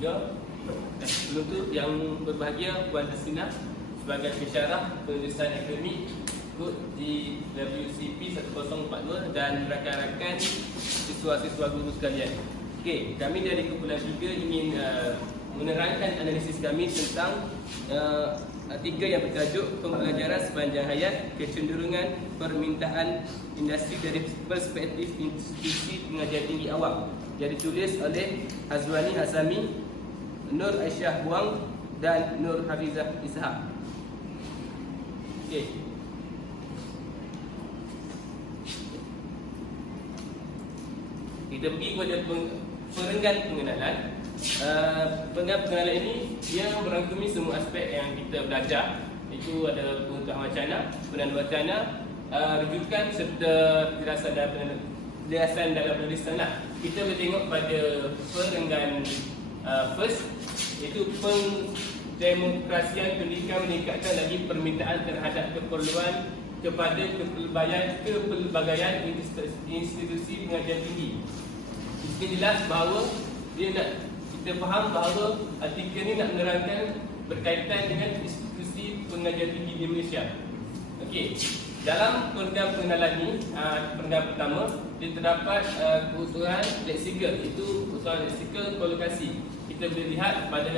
3. Dan sebelum tu yang berbahagia Puan Hasina sebagai pensyarah penulisan akademik ikut di WCP 1042 dan rakan-rakan siswa-siswa guru sekalian. Okey, kami dari kumpulan 3 ingin menerangkan analisis kami tentang artikel yang bertajuk Pembelajaran Sepanjang Hayat, Kecenderungan Permintaan Industri dari Perspektif Institusi Pengajian Tinggi Awam, yang ditulis oleh Azwani Hazami, Nur Aisyah Buang dan Nur Hafizah Ishak. Okey. Kita pergi kepada perenggan pengenalan. Perenggan pengenalan ini dia merangkumi semua aspek yang kita belajar. Itu ada pengetahuan wacana, penanda wacana, rujukan serta penjelasan dalam penulisan. Kita boleh tengok pada perenggan first, iaitu pendemokrasian pendidikan meningkatkan lagi permintaan terhadap keperluan kepada kepelbagaian institusi pengajian tinggi. Ini jelas bahawa kita faham bahawa artikel ini nak menerangkan berkaitan dengan institusi pengajian tinggi di Malaysia. Okey, dalam program pengenalan ini, program pertama, dia terdapat keutuhan leksikal, iaitu keutuhan leksikal kolokasi. Kita boleh lihat pada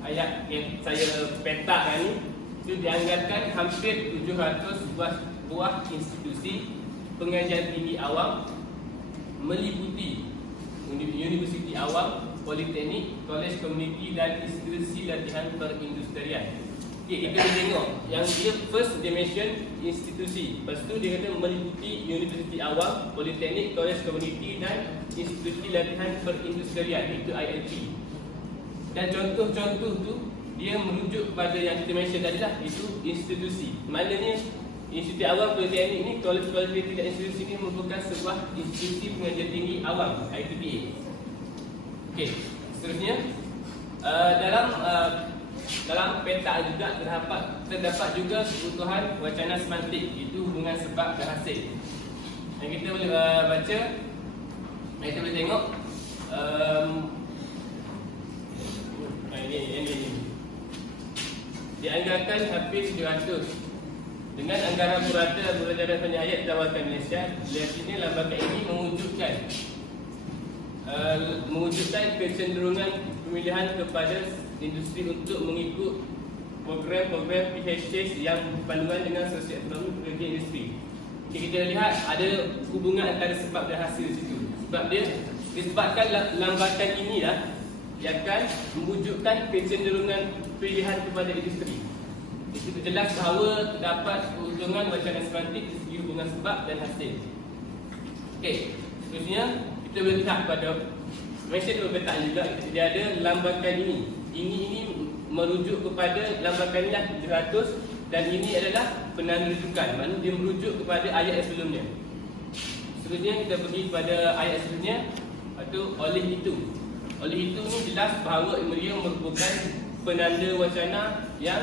ayat yang saya petakan ini, itu dianggarkan hampir 700 buah institusi pengajian tinggi awam meliputi universiti awam, politeknik, kolej komuniti dan institusi latihan perindustrian. Okay, kita boleh tengok yang dia first dia mention institusi, lepas tu dia kata meliputi universiti awam, politeknik, kolej komuniti dan institusi latihan perindustrian, itu ILP. Dan contoh-contoh tu dia merujuk pada yang kita mention tadi lah, itu institusi. Maknanya institusi awam, politeknik ni, kolej komuniti dan institusi ni merupakan sebuah institusi pengajian tinggi awam, ITPA. Okey, seterusnya dalam peta juga terdapat juga kebutuhan wacana semantik, itu hubungan sebab dan hasil. Yang kita boleh baca, kita boleh tengok ini. Dianggarkan hampir 700 dengan anggaran purata pembelajaran sepanjang hayat Dawatan Malaysia. Lihat sini lembaga ini mewujudkan kecenderungan pemilihan kepada industri untuk mengikut program-program PHS yang berpanduan dengan sosioekonomi pekerja industri. Okay, kita lihat ada hubungan antara sebab dan hasil di situ. Sebab dia disebabkan lambatan inilah yang akan mewujudkan kecenderungan pilihan kepada industri. Itu jelas bahawa terdapat keuntungan wacana semantik dari segi hubungan sebab dan hasil. Okey, seterusnya kita boleh lihat pada mention perbezaan juga. Dia ada lambakan ini. Ini merujuk kepada lambakan ini lah 700 dan ini adalah penanda rujukan. Maksudnya dia merujuk kepada ayat yang sebelumnya. Seterusnya kita pergi kepada ayat sebelumnya, iaitu oleh itu. Oleh itu ni jelas bahawa dia merupakan penanda wacana yang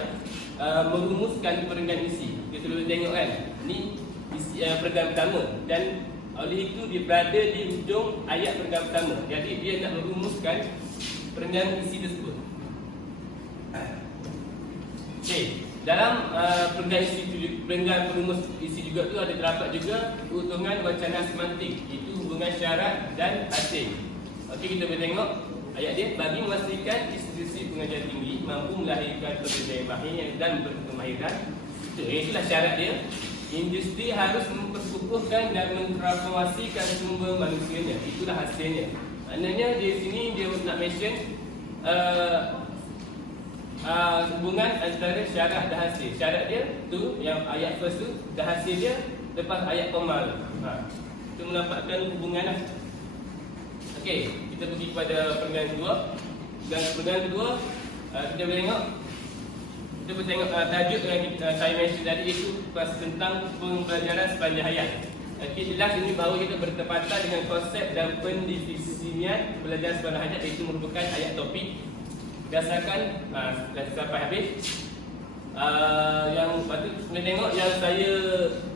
merumuskan perenggan isi. Kita boleh tengok kan, ni isi perenggan pertama dan oleh itu dia berada di hujung ayat perenggan pertama. Jadi dia nak merumuskan perenggan isi tersebut. Okey, dalam perenggan perumus isi juga tu ada terdapat juga keuntungan wacana semantik, itu hubungan syarat dan hasil. Okey, kita boleh tengok ayat dia, bagi memastikan institusi pengajian tinggi mampu melahirkan pekerja yang mahir dan berkemahiran. Itulah syarat dia. Industri harus memperkukuhkan dan mentransformasikan sumber manusianya. Itulah hasilnya. Maknanya di sini dia nak mention hubungan antara syarat dan hasil. Syarat dia tu yang ayat first tu, dan hasil dia lepas ayat komal. Itu menampakkan hubungan lah. Okey, kita pergi kepada perenggan kedua. Dan perenggan kedua, kita boleh tengok tajuk yang saya mention tadi, itu tentang pembelajaran sepanjang hayat. Okey, jelas ini bahawa kita bertepatan dengan konsep dan pendefinisian pembelajaran sepanjang hayat, iaitu merupakan ayat topik. Berdasarkan sampai habis. Yang patut boleh tengok yang saya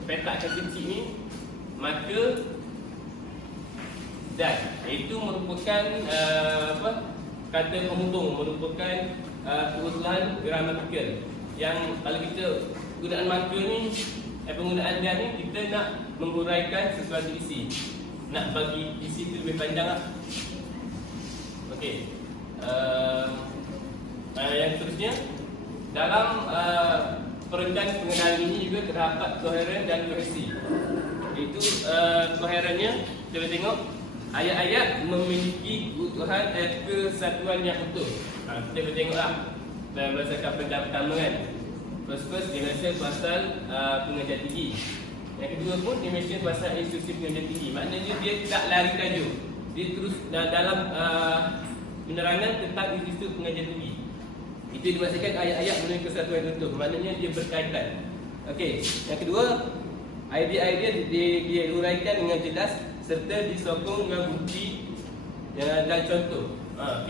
petakan kecil ni, maka dan itu merupakan kata penghubung merupakan keutuhan gramatikal. Yang kalau kita penggunaan marker ni, penggunaan dia ni, kita nak menghuraikan sesuatu isi, nak bagi isi itu lebih panjang lah. Okey. Yang seterusnya, dalam perencanaan pengenalan ini juga terdapat koheren dan kohesi. Itu koherennya, kita boleh tengok ayat-ayat memiliki keutuhan kesatuan yang utuh. Kita boleh tengoklah berdasarkan pendapat pertama kan. First dia mention pasal pengajian tinggi. Yang kedua pun dia mention pasal institusi pengajian tinggi. Maknanya dia tak lari tajuk, dia terus dalam penerangan tentang institusi pengajian tinggi. Itu dimaksudkan ayat-ayat mengenai kesatuan yang utuh. Maknanya dia berkaitan. Okey, yang kedua, idea-idea diuraikan dengan jelas serta disokong dengan bukti dan contoh.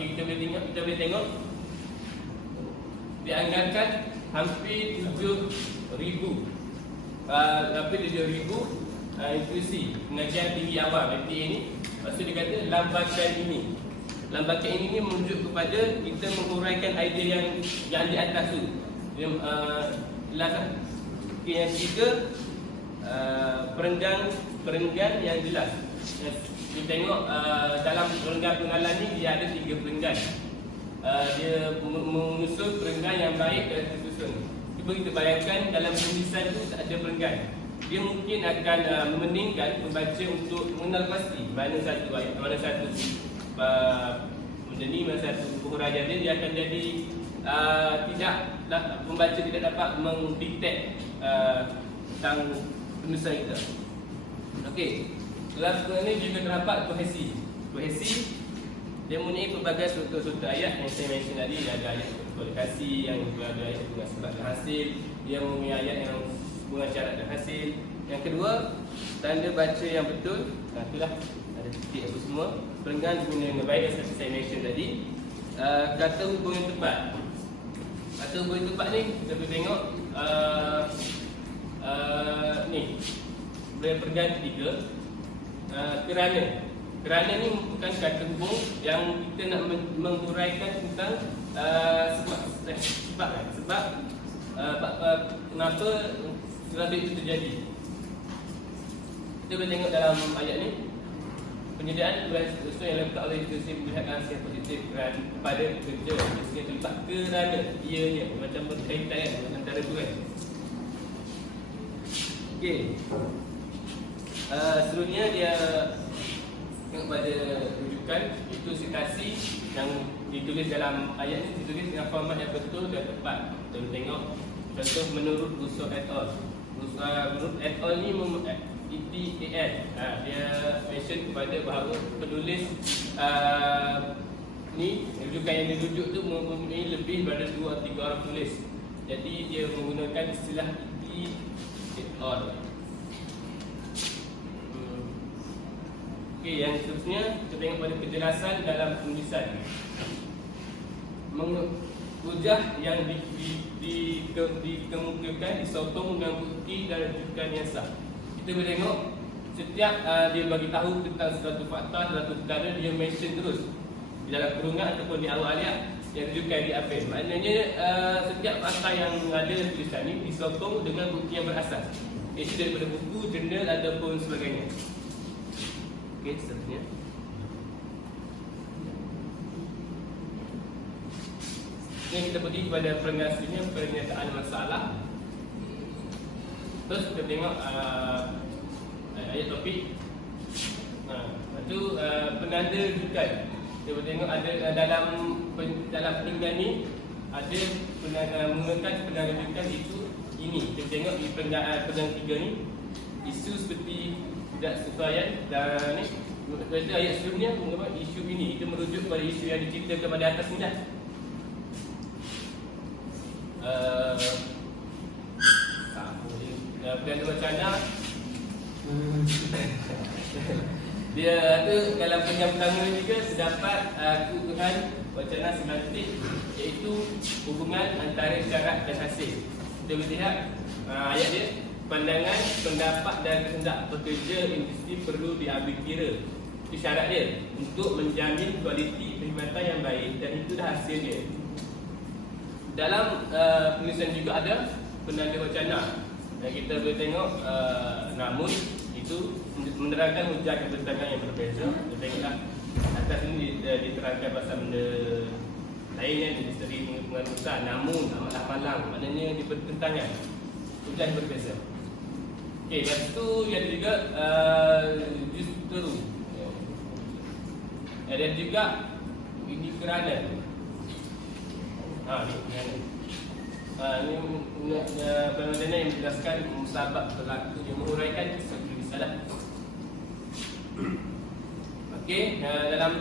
Kita boleh tengok dianggarkan hampir 7,000 institusi pengajian tinggi awam MTA ni. Maksud dia kata lambakan ini. Lambakan ini merujuk kepada kita menguraikan idea yang di atas tu. Yang ketiga, perenggan yang jelas. Kita tengok dalam perenggan pengenalan ni dia ada 3 perenggan. Dia mengusul perenggan yang baik dan tersusun. Cuba kita bayangkan dalam penulisan tu tak ada perenggan. Dia mungkin akan memeningkan pembaca untuk mengenal pasti mana satu ayat, mana satu benda ni, mana satu huraian dia akan jadi pembaca tidak dapat mendetect tentang penulisan kita. Okey, dalam perkara ini juga terdapat kohesi. Kohesi dia mempunyai pelbagai struktur-struktur ayat yang saya mention tadi. Ada ayat kualifikasi, yang juga ada ayat bunga sebab dan hasil, dia mempunyai ayat yang bunga syarat dan hasil. Yang kedua, tanda baca yang betul. Itulah ada titik apa semua. Perenggan guna dengan baik seperti saya mention tadi. Kata hubung yang tepat. Kata hubung yang tepat ni kita boleh tengok ni perenggan ketiga. Kerana ni bukan kata hubung yang kita nak menghuraikan tentang sebab kenapa sesuatu itu terjadi. Kita boleh tengok dalam ayat ni, penyediaan sesuatu yang letak oleh institusi pihak asing positif kepada kerja yang terlibat kerana ianya, macam berkaitan antara tu kan. Okey. Seterusnya dia tengok pada rujukan, itu citasi yang ditulis dalam ayat ni ditulis dengan format yang betul dan tepat. Kita tengok contoh menurut Russo et al. Menurut et al ni ETAL. Dia mention kepada bahawa penulis ni rujukan yang dirujuk tu mempunyai lebih daripada 2 atau 3 orang penulis. Jadi dia menggunakan istilah ETAL. Okey, yang seterusnya kita tengok pada kejelasan dalam penulisan. Hujah yang dikemukakan disokong dengan bukti dan rujukan yang sah. Kita boleh tengok setiap dia bagi tahu tentang suatu fakta, suatu perkara, dia mention terus di dalam kurungan ataupun di awal ayat yang rujukan di akhir. Maknanya setiap fakta yang ada dalam tulisan ini disokong dengan bukti yang berasas, iaitu daripada buku, jurnal ataupun sebagainya. Okey, seterusnya. Ini kita pergi kepada pernyataan pernyataan masalah. Terus kita tengok ayat topik. Itu penanda rujukan. Kita boleh tengok ada dalam perenggan ni ada menggunakan penanda rujukan itu ini. Kita tengok di perenggan 3 ni isu seperti tidak sesuaian dan ni pada ayat sebelumnya mengapa isu ini itu merujuk pada isu yang diceritakan pada atas ni dah. Perdana wacana dia ada dalam perenggan pertama juga terdapat keutuhan wacana semantik, iaitu hubungan antara syarat dan hasil. Kita boleh lihat ayat dia, pandangan, pendapat dan kehendak pekerja industri perlu diambil kira Itu syarat dia untuk menjamin kualiti perkhidmatan yang baik, dan itu dah hasil dia. Dalam penulisan juga ada penanda wacana. Dan kita boleh tengok namun itu menerangkan hujah kebertangan yang berbeza. Kita tengoklah atas ini diterangkan pasal benda lain yang misteri pengarusan, namun amatlah malang, maknanya dia bertentangan, hujah yang berbeza. Okey, lepas tu yang juga justru ada juga ini kerana ni kerana ini bagaimana yang menjelaskan musabab berlaku yang menguraikan satu risalah. Okey, dalam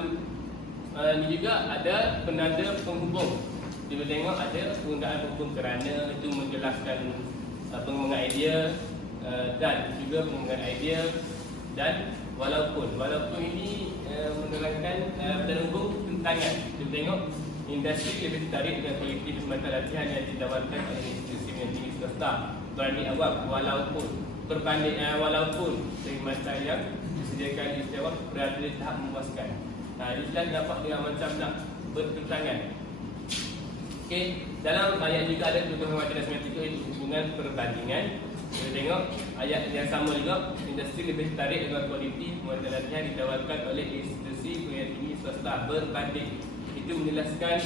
ini juga ada penanda penghubung. Kita tengok ada penggunaan penghubung kerana, itu menjelaskan pengembangan idea, dan juga pengembangan idea, dan walaupun ini menerangkan penghubung tentangan. Kita tengok industri lebih tertarik dengan kualiti perkhidmatan latihan yang ditawarkan oleh institusi yang tinggi swasta berani awam, walaupun walaupun perkhidmatan yang disediakan di setiap berada di tahap memuaskan. Islam dapat dengan macam nak bertentangan. Okey, dalam ayat juga ada kebutuhan matematika semiotika, itu hubungan perbandingan. Kita tengok ayat yang sama juga, industri lebih tertarik dengan kualiti perkhidmatan latihan ditawarkan oleh institusi yang tinggi swasta berbanding. Itu menjelaskan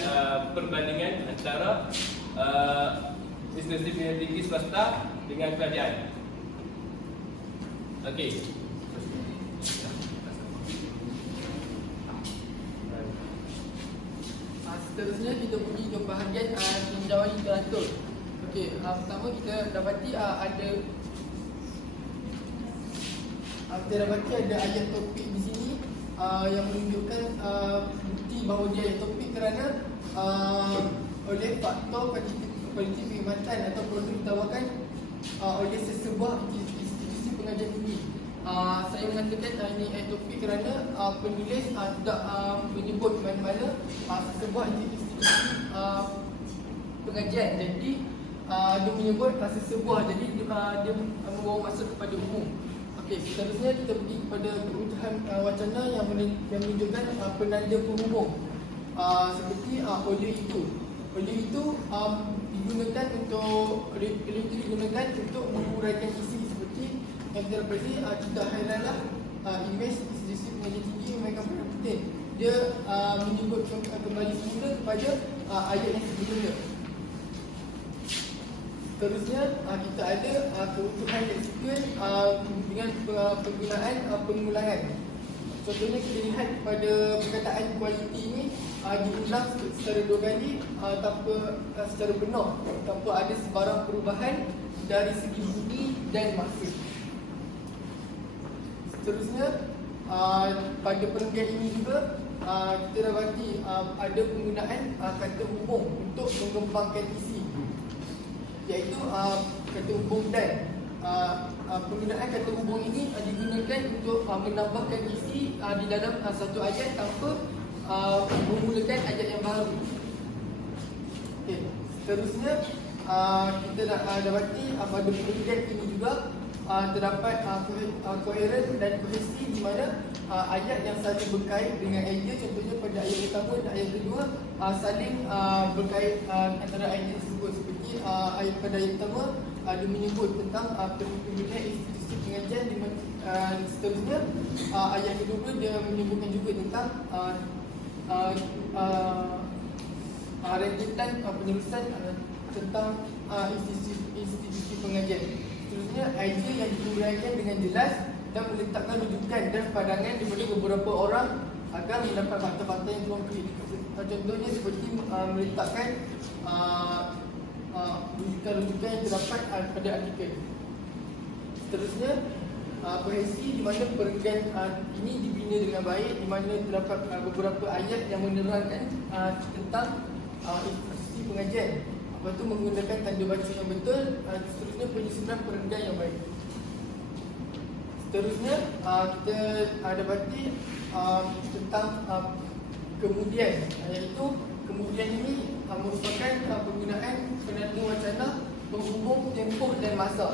perbandingan antara institusi yang tinggi swasta dengan kerajaan. Okey. Seterusnya kita pergi ke bahagian tinjauan literatur. Okey, pertama kita dapati ada ayat topik di sini yang menunjukkan bukti bahawa dia ayat topik kerana oleh faktor kualiti perkhidmatan atau produk ditawarkan oleh sesebuah institusi pengajian tinggi. Saya mengatakan ini ayat topik kerana penulis tidak menyebut mana-mana sesebuah institusi pengajian. Jadi dia menyebut sesebuah, jadi dia membawa maksud kepada umum. Okey, seterusnya kita pergi kepada kebutuhan wacana yang menunjukkan penanda penghubung. Seperti oleh itu digunakan untuk menguraikan isi, seperti yang kita dapati. Tidak heranlah imej institusi pengajian tinggi mereka penting. Dia menyebut kembali semula kepada ayat yang sebelumnya. Seterusnya kita ada kebutuhan leksikal dengan penggunaan pengulangan. Contohnya kita lihat pada perkataan kualiti ini diulang secara 2 kali secara penuh tanpa ada sebarang perubahan dari segi bunyi dan maksud. Seterusnya pada perenggan ini juga kita dapati ada penggunaan kata hubung untuk mengembangkan isi, iaitu kata hubung dan. Penggunaan kata hubung ini digunakan untuk menambahkan isi di dalam satu ayat tanpa memulakan ayat yang baru. Okay. Seterusnya kita dapati pada perenggan ini juga terdapat koheren dan kohesi, di mana ayat yang saling berkait dengan idea, contohnya pada ayat pertama dan ayat kedua saling berkait antara ayat tersebut. Seperti pada ayat pertama dia menyebut tentang penggunaan institusi pengajian, seterusnya ayat kedua dia menyebutkan juga tentang rentetan penerusan tentang institusi pengajian. Seterusnya idea yang diuraikan dengan jelas dan meletakkan rujukan dan pandangan daripada beberapa orang agar mendapat fakta-fakta yang konkret. Contohnya seperti meletakkan rujukan-rujukan yang terdapat pada artikel. Seterusnya kohesi, di mana perenggan ini dibina dengan baik, di mana terdapat beberapa ayat yang menerangkan tentang institusi pengajian. Lepas tu menggunakan tanda baca yang betul. Seterusnya penyusunan perenggan yang baik. Seterusnya kita dapati tentang kemudian, iaitu kemudian ini merupakan penggunaan penanda wacana penghubung tempoh dan masa.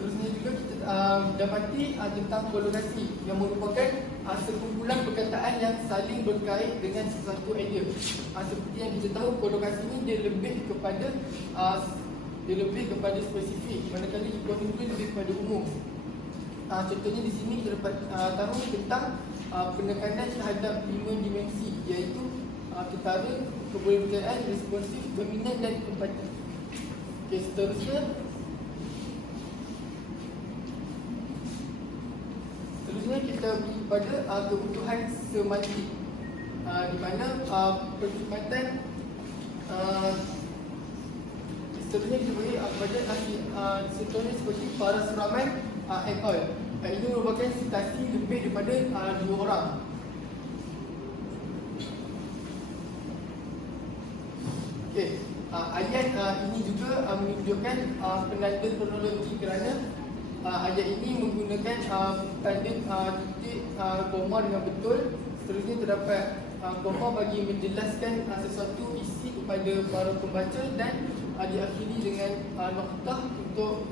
Seterusnya juga kita dapati tentang kolokasi yang merupakan sekumpulan perkataan yang saling berkait dengan sesuatu idea. Seperti yang kita tahu, kolokasi ini dia lebih kepada spesifik, manakala ekonomi lebih kepada umum. Contohnya di sini kita dapat tahu tentang penekanan terhadap 5 dimensi, iaitu ketara, kebolehberjayaan, responsif, dominan dan empati. Okey, seterusnya kita pergi kepada kebutuhan semantik, di mana perkhidmatan seterusnya kita beri kepada contohnya seperti Parasuraman et al. Ini merupakan citasi lebih daripada 2 orang. Okey, ayat ini juga menunjukkan penanda kronologi kerana ayat ini menggunakan tanda titik koma dengan betul. Seterusnya terdapat koma bagi menjelaskan sesuatu isi kepada para pembaca dan diakhiri dengan noktah untuk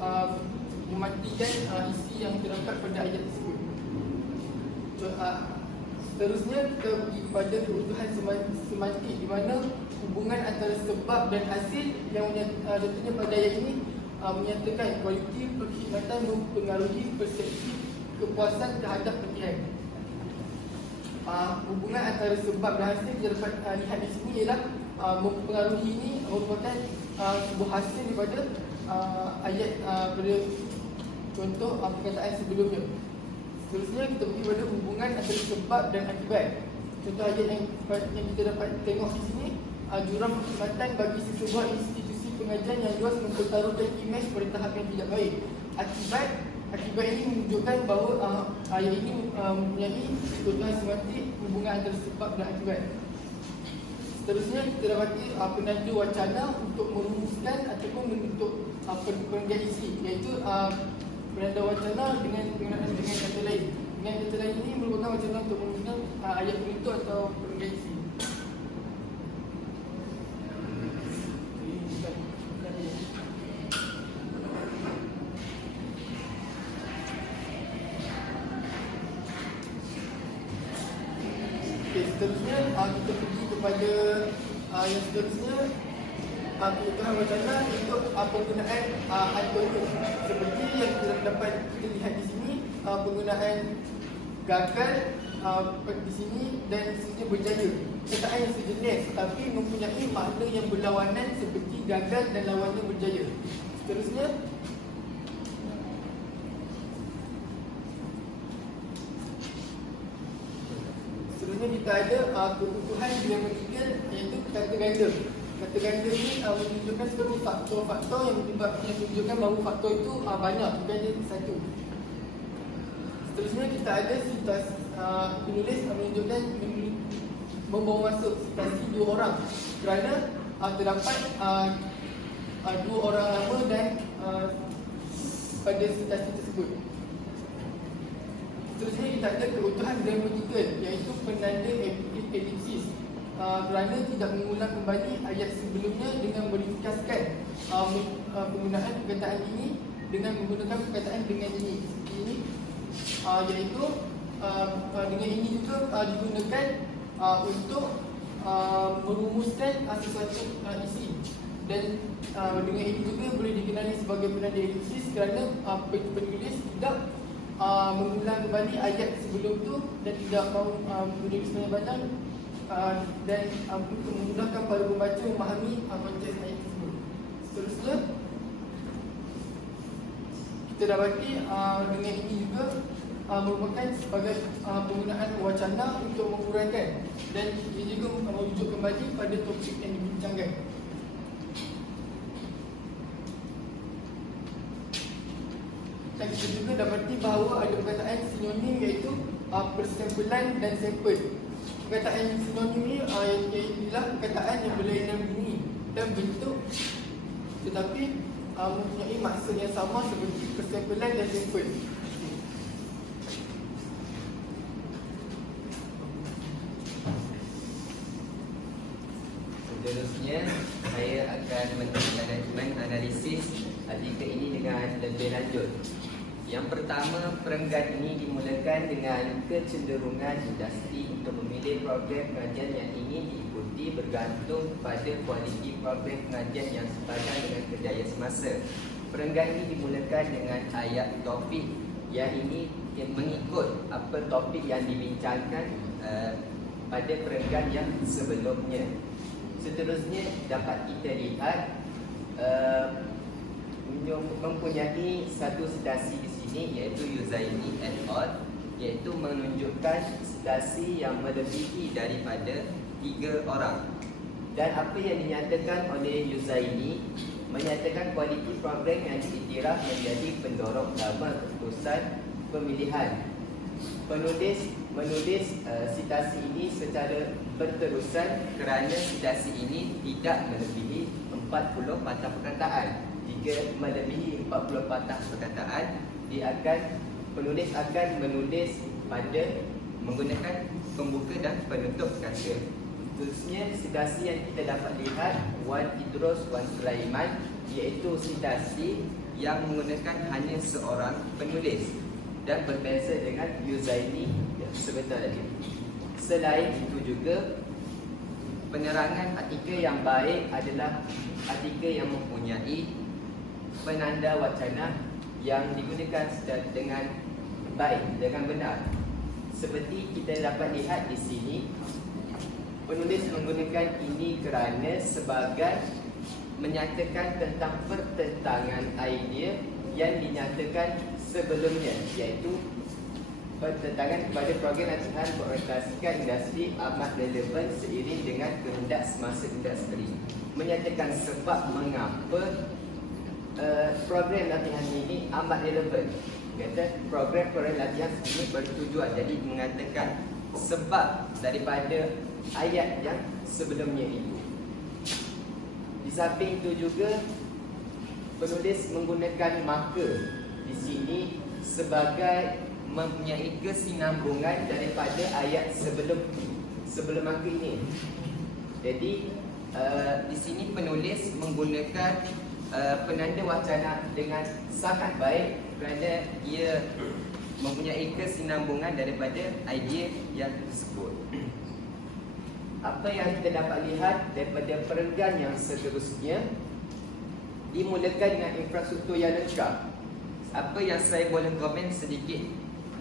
mematikan isi yang terdapat pada ayat tersebut. Seterusnya kita pergi kepada kebutuhan semantik, di mana hubungan antara sebab dan hasil yang contohnya pada ayat ini menyatakan kualiti perkhidmatan mempengaruhi persepsi kepuasan terhadap latihan. Hubungan antara sebab dan hasil kita dapat lihat di sini ialah mempengaruhi ini merupakan sebuah hasil daripada ayat pada contoh perkataan sebelumnya. Seterusnya kita pergi pada hubungan antara sebab dan akibat. Contoh ayat yang kita dapat tengok di sini, jurang perkhidmatan bagi sesebuah institusi pengajian yang luas mempertaruhkan imej pada tahap yang tidak baik. Akibat ini menunjukkan bahawa ayat ini mempunyai kebutuhan semantik, hubungan antara sebab dan akibat. Seterusnya kita dapati penanda wacana untuk merumuskan ataupun membentuk penggait isi, iaitu penanda wacana dengan kata lain. Dengan kata lain ini merupakan wacana untuk merumuskan ayat penutup atau penggait isi. Seterusnya kita pergi kepada yang seterusnya, kebutuhan wacana untuk penggunaan antonim. Seperti yang kita dapat kita lihat di sini, penggunaan gagal di sini dan seterusnya berjaya. Perkataan yang sejenis tetapi mempunyai makna yang berlawanan seperti gagal dan lawannya berjaya. Seterusnya kita ada kebutuhan gramatikal, iaitu kata ganda. Kata ganda ini menunjukkan seperti faktor-faktor yang menunjukkan bahawa faktor itu banyak, bukan ada satu. Seterusnya kita ada situasi penulis menunjukkan membawa masuk situasi 2 orang kerana terdapat 2 orang lama dan pada situasi tersebut. Seterusnya kita ada kebutuhan gramatikal, iaitu penanda elipsis, kerana tidak mengulang kembali ayat sebelumnya dengan meringkaskan penggunaan perkataan ini dengan menggunakan perkataan dengan ini. Ini iaitu dengan ini juga digunakan untuk merumuskan sesuatu isi, dan dengan ini juga boleh dikenali sebagai penanda elipsis kerana penulis tidak mengulang kembali ayat sebelum tu dan tidak mahu menulis banyak-banyak dan untuk memudahkan para pembaca memahami konteks ayat tersebut. Seterusnya kita dapati dengan ini juga merupakan sebagai penggunaan wacana untuk menguraikan, dan ia juga merujuk kembali pada topik yang dibincangkan. Dan kita juga dapati bahawa ada perkataan sinonim, iaitu persampulan dan sampel. Perkataan sinonim ini ialah perkataan yang berlainan bunyi dan bentuk tetapi mempunyai maksud yang sama seperti persampulan dan sampel. Seterusnya saya akan menanalisis artikel ini dengan lebih lanjut. Yang pertama, perenggan ini dimulakan dengan kecenderungan industri untuk memilih program pengajian yang ingin diikuti bergantung pada kualiti program pengajian yang sepadan dengan kerjaya semasa. Perenggan ini dimulakan dengan ayat topik yang ini yang mengikut apa topik yang dibincangkan pada perenggan yang sebelumnya. Seterusnya dapat kita lihat mempunyai satu citasi di sini, iaitu Yuzaini et al, iaitu menunjukkan citasi yang melebihi daripada 3 orang. Dan apa yang dinyatakan oleh Yuzaini menyatakan kualiti program yang diiktiraf menjadi pendorong utama keputusan pemilihan. Penulis menulis citasi ini secara berterusan kerana citasi ini tidak melebihi 40 patah perkataan. Jika melebihi 40 patah perkataan, penulis akan menulis pada menggunakan pembuka dan penutup kata. Khususnya citasi yang kita dapat lihat Wan Idrus Wan Sulaiman, iaitu citasi yang menggunakan hanya seorang penulis dan berbeza dengan Yuzaini sebentar lagi. Selain itu juga, penerangan artikel yang baik adalah artikel yang mempunyai penanda wacana yang digunakan dengan baik, dengan benar. Seperti kita dapat lihat di sini, penulis menggunakan ini kerana sebagai menyatakan tentang pertentangan idea yang dinyatakan sebelumnya, iaitu pertentangan kepada program latihan berorientasikan industri amat relevan seiring dengan kehendak semasa industri. Menyatakan sebab mengapa program latihan ini amat relevan. Kata program latihan ini bertujuan, jadi mengatakan sebab daripada ayat yang sebelumnya itu. Di samping itu juga, penulis menggunakan maka di sini sebagai mempunyai kesinambungan daripada ayat sebelum maka ini. Jadi di sini penulis menggunakan penanda wacana dengan sangat baik kerana ia mempunyai kesinambungan daripada idea yang tersebut. Apa yang kita dapat lihat daripada perenggan yang seterusnya, dimulakan dengan infrastruktur yang lengkap. Apa yang saya boleh komen sedikit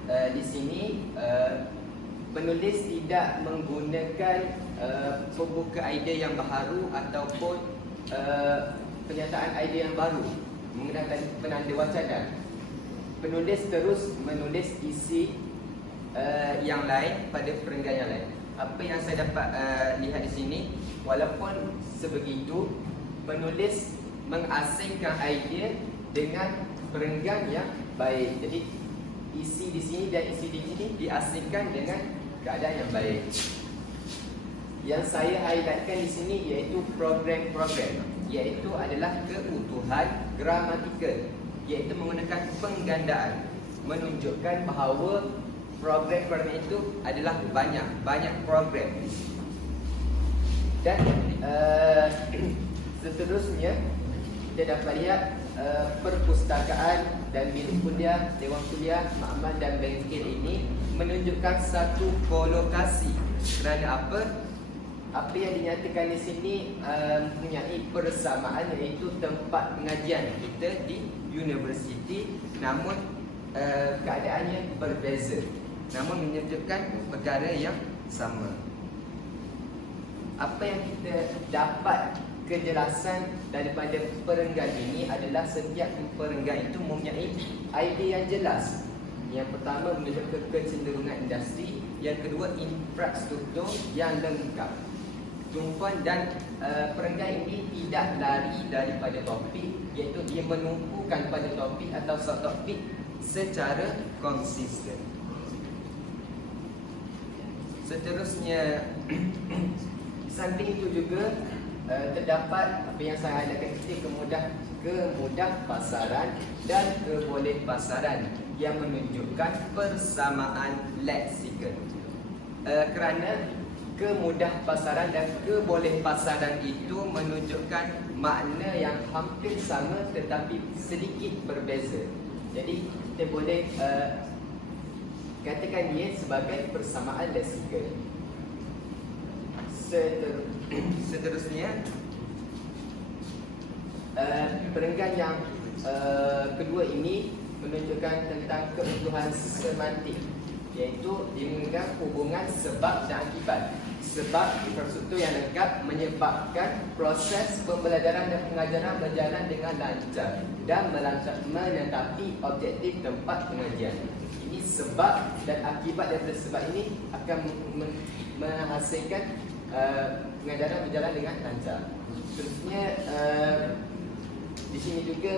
di sini, penulis tidak menggunakan pembuka idea yang baharu ataupun pernyataan idea yang baru menggunakan penanda wacana. Penulis terus menulis isi yang lain pada perenggan yang lain. Apa yang saya dapat lihat di sini, walaupun sebegitu, penulis mengasingkan idea dengan perenggan yang baik. Jadi isi di sini dan isi di sini diasingkan dengan keadaan yang baik. Yang saya highlightkan di sini iaitu program-program, iaitu adalah keutuhan gramatikal, iaitu menggunakan penggandaan, menunjukkan bahawa program itu adalah banyak program. Dan seterusnya kita dapat lihat perpustakaan dan bilik kuliah, dewan kuliah, makmal dan bengkel ini menunjukkan satu kolokasi. Kerana apa? Apa yang dinyatakan di sini mempunyai persamaan, iaitu tempat pengajian kita di universiti, namun keadaannya berbeza, namun menunjukkan perkara yang sama. Apa yang kita dapat kejelasan daripada perenggan ini adalah setiap perenggan itu mempunyai idea yang jelas. Yang pertama menunjukkan kecenderungan industri, yang kedua infrastruktur yang lengkap. Tumpuan dan perenggan ini tidak lari daripada topik, iaitu dia menumpukan pada topik atau subtopik secara konsisten. Seterusnya, di samping itu juga terdapat apa yang saya highlightkan ini, kemudah pasaran dan keboleh pasaran yang menunjukkan persamaan leksikal. Kerana Kemudapasaran dan kebolehpasaran itu menunjukkan makna yang hampir sama tetapi sedikit berbeza. Jadi kita boleh katakan ia sebagai persamaan leksika. Seterusnya, perenggan yang kedua ini menunjukkan tentang keutuhan semantik, iaitu dia menunjukkan hubungan sebab dan akibat. Sebab infrastruktur yang lengkap menyebabkan proses pembelajaran dan pengajaran berjalan dengan lancar dan menetapi objektif tempat pengajian. Ini sebab dan akibat daripada sebab ini akan menghasilkan pengajaran berjalan dengan lancar. Seterusnya, di sini juga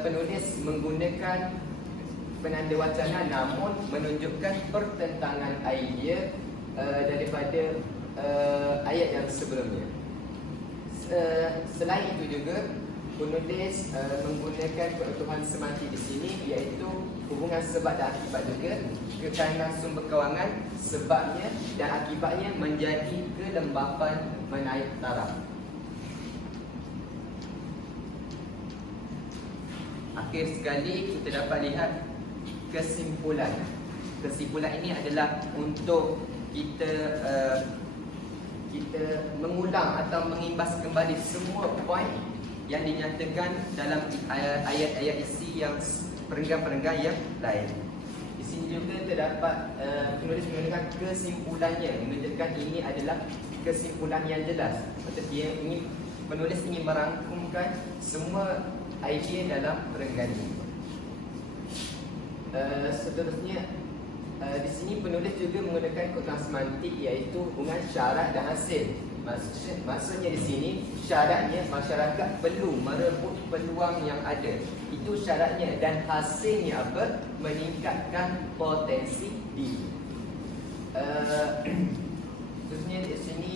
penulis menggunakan penanda wacana namun menunjukkan pertentangan idea daripada ayat yang sebelumnya. Selain itu juga penulis menggunakan keutuhan semantik di sini, iaitu hubungan sebab dan akibat juga. Kerana sumber kewangan, sebabnya dan akibatnya menjadi kelembapan menaik taraf. Akhir sekali kita dapat lihat kesimpulan. Kesimpulan ini adalah untuk kita mengulang atau mengimbas kembali semua poin yang dinyatakan dalam ayat-ayat isi yang perenggan-perenggan yang lain. Di sini juga terdapat penulis menggunakan kesimpulannya, menunjukkan ini adalah kesimpulan yang jelas. Maksudnya penulis ingin merangkumkan semua idea dalam perenggan ini. Seterusnya, di sini penulis juga menggunakan keutuhan semantik, iaitu hubungan syarat dan hasil. Maksudnya di sini syaratnya masyarakat perlu merebut peluang yang ada. Itu syaratnya, dan hasilnya apa? Meningkatkan potensi diri. Seterusnya di sini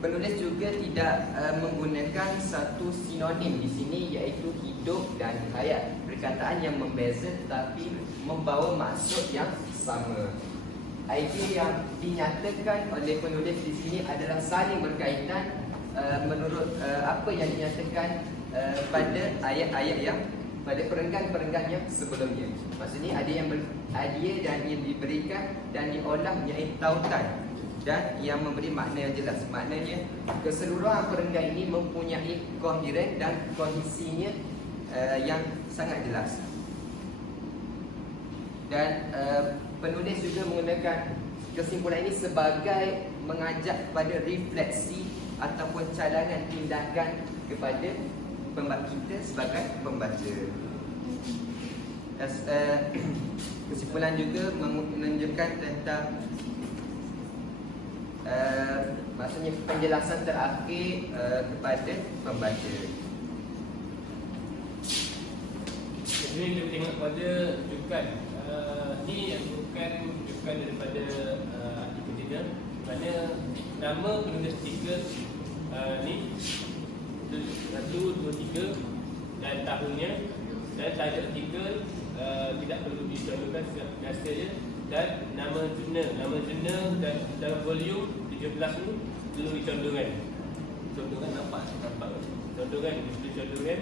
penulis juga tidak menggunakan satu sinonim di sini, iaitu hidup dan hayat. Perkataan yang membeza tetapi membawa maksud yang sama. Idea yang dinyatakan oleh penulis di sini adalah saling berkaitan menurut apa yang dinyatakan pada ayat-ayat yang pada perenggan-perenggan yang sebelumnya. Maksudnya ada dan yang diberikan dan diolah menjadi tautan dan yang memberi makna yang jelas. Maknanya keseluruhan perenggan ini mempunyai koheren dan kohesinya yang sangat jelas. Dan penulis juga menggunakan kesimpulan ini sebagai mengajak kepada refleksi ataupun cadangan tindakan kepada kita sebagai pembaca. Kesimpulan juga menunjukkan tentang maksudnya penjelasan terakhir kepada pembaca. Jadi kita tengok pada rujukan. Ni bukan rujukan daripada artikel kita. Kerana nama penulis artikel ni 1, 2, 3 dan tahunnya, dan tajuk artikel tidak perlu dicontohkan biasa je, dan nama jurnal dan dalam volume 17 tu perlu dicontohkan. Contohkan nampak contohkan dicontohkan.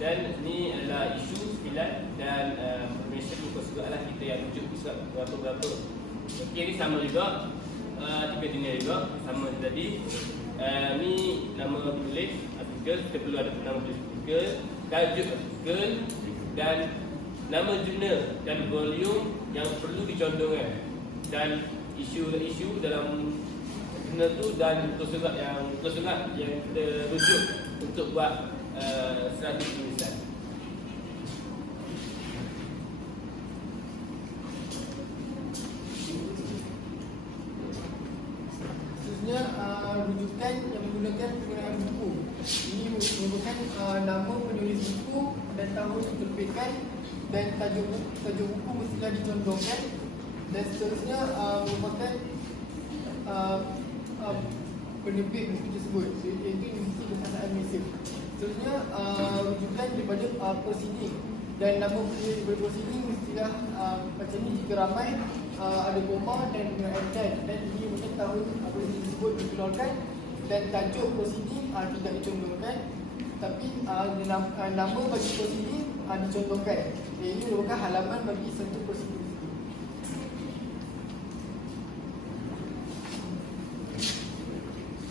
Dan ni adalah isu 9 dan mention muka surat lah kita yang rujuk surat berapa-berapa. Okey, ni sama juga, tiga dunia juga sama tadi. Ni nama penulis artikel, kita perlu ada nama penulis artikel, tajuk artikel dan nama jurnal dan volume yang perlu dicontohkan, dan isu dalam jurnal tu, dan muka surat yang kita rujuk untuk buat strategi tulisan. Khususnya rujukan yang menggunakan penggunaan buku. Ini merupakan nama penulis buku dan tahun diterbitkan, dan tajuk buku mestilah dicontohkan, dan seterusnya merupakan penerbit buku tersebut, iaitu Universiti Bahasa Malaysia. Seterusnya rujukan daripada proceeding, dan nama penulis daripada proceeding mestilah macam ni jika ramai, ada bomba dan dan ini mungkin tahun apa yang disebut dikeluarkan dan tajuk prosiding tidak dicontohkan, tapi nama bagi prosiding dicontohkan. Ini merupakan halaman bagi satu prosiding.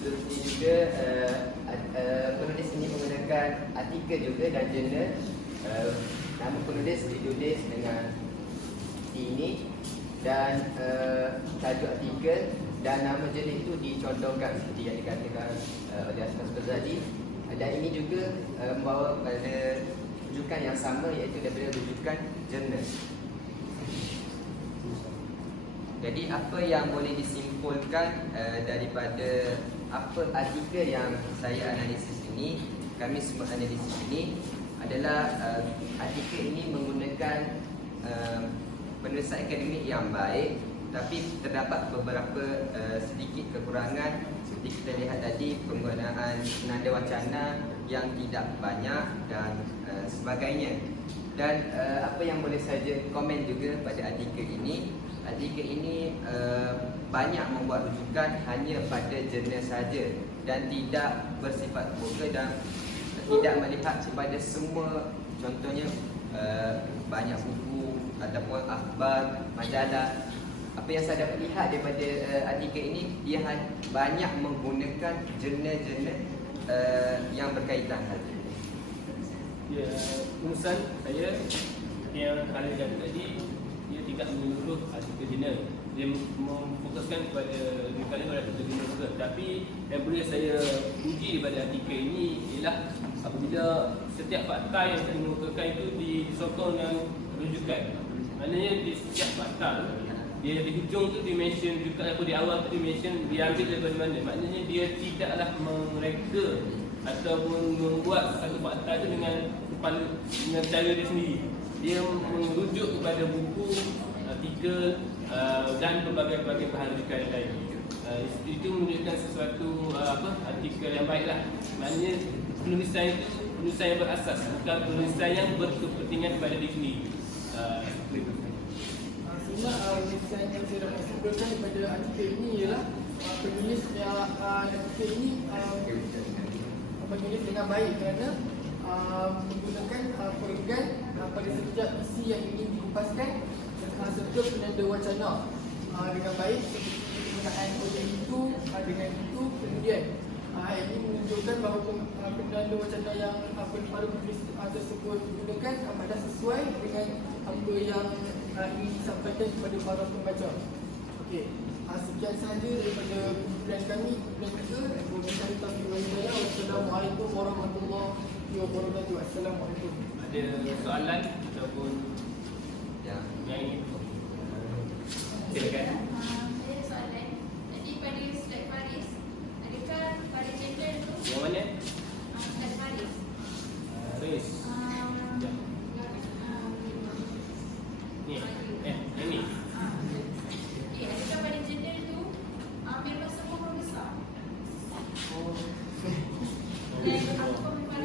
Seterusnya juga penulis ini menggunakan artikel juga dan jurnal. Nama penulis ditulis dengan ini dan tajuk artikel dan nama jurnal itu dicontohkan seperti yang dikatakan oleh Asmas tadi. Dan ini juga membawa pada rujukan yang sama, iaitu daripada rujukan jurnal. Jadi apa yang boleh disimpulkan daripada apa artikel yang saya analisis ini, kami semua analisis ini adalah artikel ini menggunakan penulisan akademik yang baik, tapi terdapat beberapa sedikit kekurangan seperti kita lihat tadi, penggunaan nada wacana yang tidak banyak dan sebagainya. Dan apa yang boleh saja komen juga pada artikel ini, banyak membuat rujukan hanya pada jurnal saja dan tidak bersifat terbuka dan tidak melihat kepada semua, contohnya banyak buku ataupun akhbar, majalah. Apa yang saya dapat lihat daripada artikel ini, dia banyak menggunakan jurnal-jurnal yang berkaitan saja. Ya, urusan saya yang kalian kata tadi, dia tidak menyeluruh artikel jurnal. Dia memfokuskan kepada kalian pada artikel jurnal juga. Tapi yang boleh saya uji pada artikel ini ialah apabila setiap fakta yang saya mengukakan itu disokong dengan rujukan. Maknanya di setiap fakta dia di hujung tu dimension juga, apa di awal tu dimension diambil daripada mana. Maknanya dia tidaklah mereka ataupun membuat satu fakta itu dengan cara dia sendiri. Dia merujuk kepada buku, artikel dan berbagai-bagai bahan rujukan yang lain. Itu menunjukkan sesuatu artikel yang baiklah. Maknanya penulisan itu penulisan yang berasas, bukan penulisan yang berkepentingan pada diri sendiri. Penulisan yang saya dapat simpulkan daripada artikel ini ialah penulis artikel ini menulis dengan baik kerana menggunakan peringgan pada setiap isi yang ingin dikupaskan serta penanda wacana dengan baik seperti penggunaan oleh itu dengan itu kemudian ini menunjukkan bahawa penanda wacana yang para penulis tersebut digunakan adalah sesuai dengan apa yang ingin disampaikan kepada para pembaca. Okey, sekian sahaja daripada kumpulan kami, kumpulan kita. Wassalamualaikum warahmatullahi wabarakatuh. Assalamualaikum. Ada soalan ataupun yang ini? Silakan. Saya soalan. Jadi pada Ustaz Faris, adakah pada channel tu Yang mana? Ustaz Faris? Faris. Ni. Yang ni. Okey, adakah pada channel tu memang semua orang besar? Dan apa komentar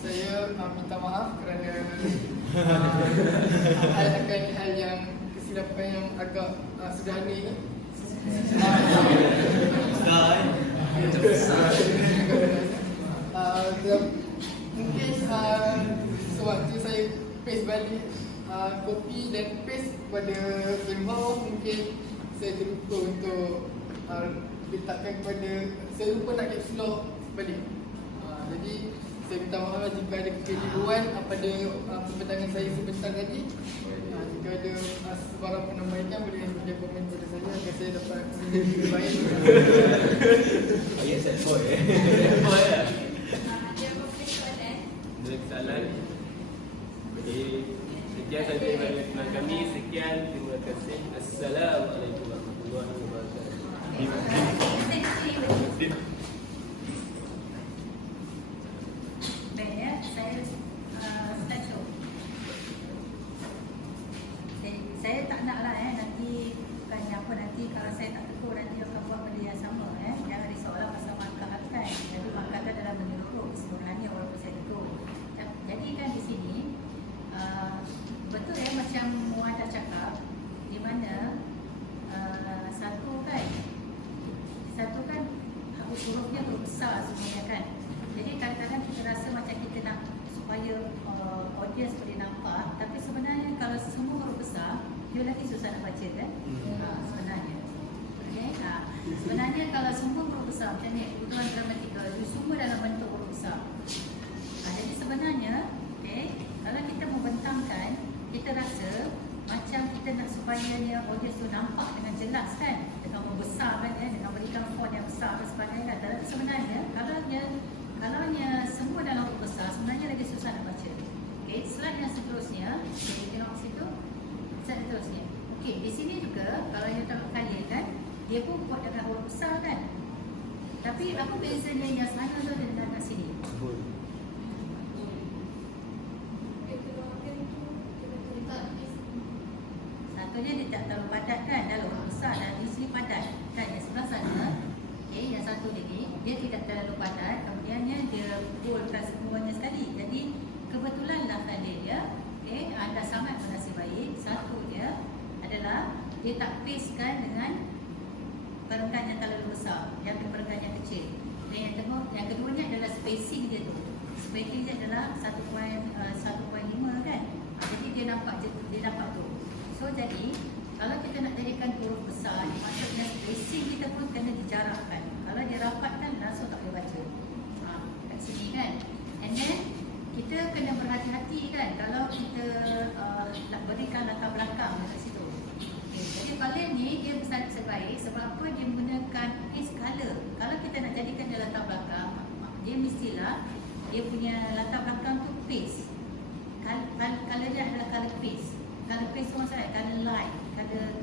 Saya minta maaf kerana akan hal yang kesilapan yang agak sederhana ini. Mungkin sewaktu saya paste balik copy dan paste pada frame bawah, mungkin saya terlupa untuk letakkan kepada, saya lupa nak caps lock balik. Jadi saya minta maaf jika ada kekeliruan pada pembentangan saya sebentar tadi. Jika ada sebarang penambahkan, boleh berikan komen kepada saya agar saya dapat lebih baik. Ayat set boy. ada apa soalan? Ada soalan? Okey. Sekian saja daripada teman kami. Sekian, terima kasih. Assalamualaikum warahmatullahi wabarakatuh. Baik ya, saya start show. Saya tak nak lah nanti bukannya apa nanti kalau saya tak tegur nanti akan buat benda yang sama jangan risaulah pasal markah-markah. Jadi markah adalah menyeluruh keseluruhannya walaupun saya tegur. Jadi kan di sini betul macam Muaz dah cakap budget sebenarnya. Okay? Sebenarnya kalau semua huruf besar macam ni, kebutuhan gramatikal itu semua dalam bentuk huruf besar. Jadi sebenarnya, kalau kita membentangkan, kita rasa macam kita nak supaya audience tu nampak dengan jelas kan, dengan membesarkan dengan berikan font yang besar dan sebagainya. Tapi sebenarnya kalaunya semua dalam huruf besar, sebenarnya lagi susah nak baca. Slide yang seterusnya, kita tengok situ. Slide seterusnya. Di sini juga kalau you tengok kaya kan, dia pun buat dengan huruf besar kan. Tapi apa bezanya yang sana tu dengan kat sini? Satunya dia tak terlalu padat kan, dalam huruf besar, dan di sini padat kan. Yang sebelah sana, yang satu lagi dia tidak terlalu padat, kemudiannya dia boldkan semuanya sekali. Jadi kebetulanlah tanda dia, anda sangat bernasib baik. Satu dia adalah dia tak pastekan dengan perenggan yang terlalu besar, yang perenggan yang kecil. Dan yang keduanya adalah spacing dia tu. Spacing dia adalah 1.5 kan. Jadi dia nampak tu. So jadi kalau kita nak jadikan huruf besar, maksudnya spacing kita pun kena dijarakkan. Kalau dia rapatkan langsung tak boleh baca. Kat sini kan. And then kita kena berhati-hati kan kalau kita nak berikan latar belakang dekat situ. Jadi paling ni dia sangat sebaik sebab apa, dia menggunakan paste color. Kalau kita nak jadikan dia latar belakang, dia mestilah dia punya latar belakang tu paste. Color dia adalah color paste. Color paste tu maksudnya color light,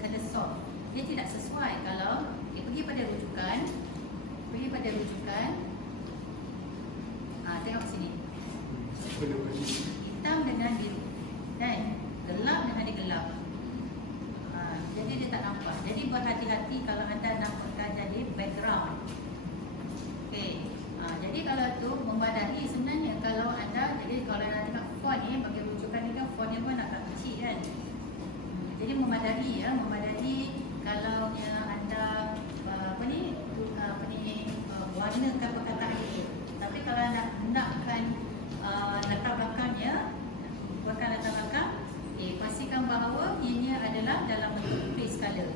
color soft. Dia tidak sesuai kalau pergi pada rujukan. Tengok sini. Hitam dengan biru dan gelap dengan gelap. Jadi dia tak nampak. Jadi berhati-hati kalau anda nampakkan jadi background. Jadi kalau tu membadani sebenarnya kalau anda, jadi kalau anda tengok font ni, bagi rujukan ni kan fontnya pun agak kecil kan. Jadi memadani kalau anda warnakan perkataan itu. Tapi kalau nakkan latar belakangnya, buatkan latar belakang, pastikan bahawa ini adalah dalam bentuk paste color.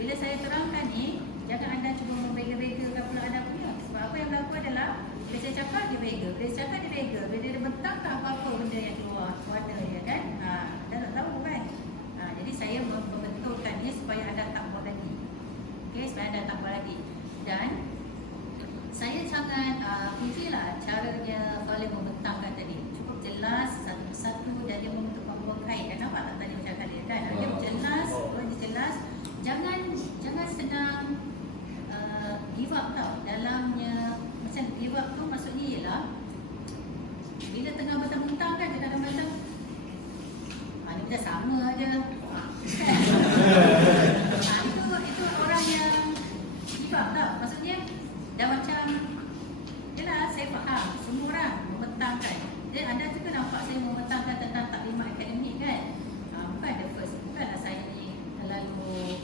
Bila saya terangkan ni, jangan anda cuba membega-begakan pula anda punya. Sebab apa yang berlaku adalah bila saya cakap dia bega, bila saya cakap dia bega, bila dia bentang tak apa-apa benda yang keluar warna dia kan. Anda tak tahu kan. Jadi saya membetulkan ni supaya anda tak buat lagi. Supaya anda tak buat lagi. Dan saya sangat pujilah caranya Khalid membentangkan tadi. Cukup jelas satu-satu dan dia membentuk pembuang kait. Nampak tak tadi macam Khalid kan? Dia jelas. Jangan sedang give up tau. Dalamnya macam give up tu maksudnya ialah bila tengah bentang-bentang kan dia ada macam ni macam sama aja. Itu orang yang give up tau. Maksudnya dah macam, yelah saya faham semua orang membentangkan. Jadi anda juga nampak saya membentangkan tentang taklimat akademik kan. Bukanlah saya ni terlalu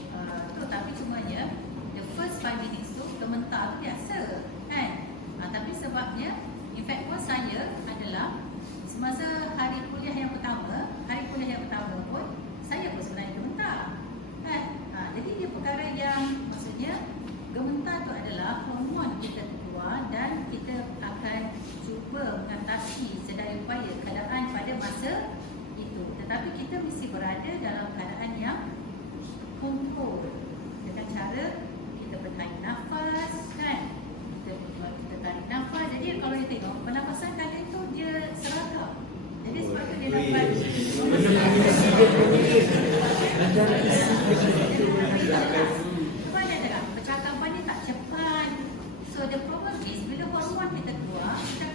tapi cumanya the first 5 minutes tu gementar tu biasa kan. Tapi sebabnya in fact pun saya adalah semasa hari kuliah yang pertama pun saya pun sebenarnya gementar kan. Jadi dia perkara yang maksudnya gementar tu adalah hormon kita keluar dan kita akan cuba mengatasi sedaya upaya keadaan pada masa itu. Tetapi kita mesti berada dalam keadaan yang kontrol dengan cara kita bertarik nafas kan. Kita tarik nafas. Jadi kalau kita tengok pernafasan kali itu dia seragam. Jadi sebab tu dia dapat percakapan ni tak cepat. So the problem is bila hormon kita keluar, kita